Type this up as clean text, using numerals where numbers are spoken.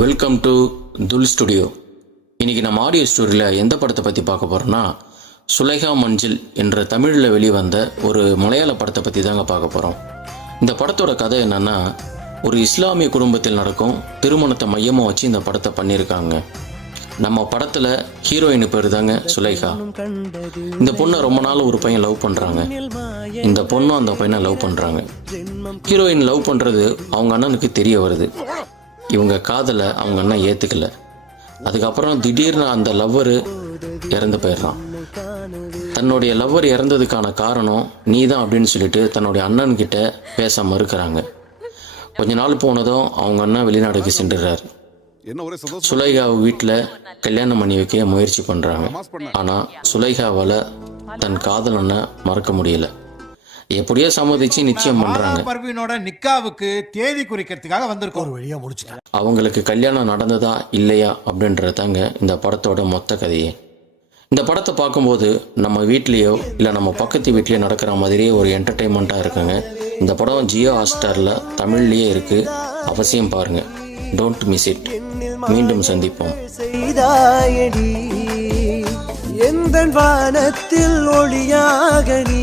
Welcome to Dhull studio. இன்றைக்கி நம்ம audio ஸ்டோரியில் எந்த படத்தை பற்றி பார்க்க போகிறோன்னா, சுலைகா மஞ்சில் என்ற தமிழில் வெளிவந்த ஒரு மலையாள படத்தை பற்றி தாங்க பார்க்க போகிறோம். இந்த படத்தோட கதை என்னென்னா, ஒரு இஸ்லாமிய குடும்பத்தில் நடக்கும் திருமணத்தை மையமாக வச்சு இந்த படத்தை பண்ணியிருக்காங்க. நம்ம படத்தில் ஹீரோயின் பேர் தாங்க சுலைகா. இந்த பொண்ணை ரொம்ப நாள் ஒரு பையன் லவ் பண்ணுறாங்க. இந்த பொண்ணும் அந்த பையனை லவ் பண்ணுறாங்க. ஹீரோயின் லவ் பண்ணுறது அவங்க அண்ணனுக்கு தெரிய வருது. இவங்க காதலை அவங்க அண்ணன் ஏற்றுக்கல. அதுக்கப்புறம் திடீர்னு அந்த லவ்வரு இறந்து போயிடுறான். தன்னுடைய லவ்வர் இறந்ததுக்கான காரணம் நீ தான் அப்படின்னு சொல்லிட்டு தன்னுடைய அண்ணன்கிட்ட பேச மறுக்கிறாங்க. கொஞ்ச நாள் போனதும் அவங்க அண்ணன் வெளிநாடுக்கு சென்றுறாரு. சுலைகாவை வீட்டில் கல்யாணம் பண்ணி வைக்க முயற்சி பண்ணுறாங்க. ஆனால் சுலைகாவால் தன் காதலனை மறக்க முடியல. எப்படியோ சம்மதிச்சு நிச்சயம் பண்றாங்க. பர்வீனோட நிக்காவுக்கு தேதி குறிக்கிறதுக்காக வந்திருக்கோம். ஒரு வழியா முடிச்சிட்டாங்க. அவங்களுக்கு கல்யாணம் நடந்ததா இல்லையா அப்படின்றதாங்க இந்த படத்தோட மொத்த கதையே. இந்த படத்தை பார்க்கும்போது நம்ம வீட்லேயோ இல்லை நம்ம பக்கத்து வீட்லேயோ நடக்கிற மாதிரியே ஒரு என்டர்டெயின்மெண்ட்டாக இருக்குங்க. இந்த படம் ஜியோ ஹாட்ஸ்டாரில் தமிழ்லேயே இருக்குது. அவசியம் பாருங்கள். Don't miss it. மீண்டும் சந்திப்போம். எந்த வானத்தில் ஒளியாக நீ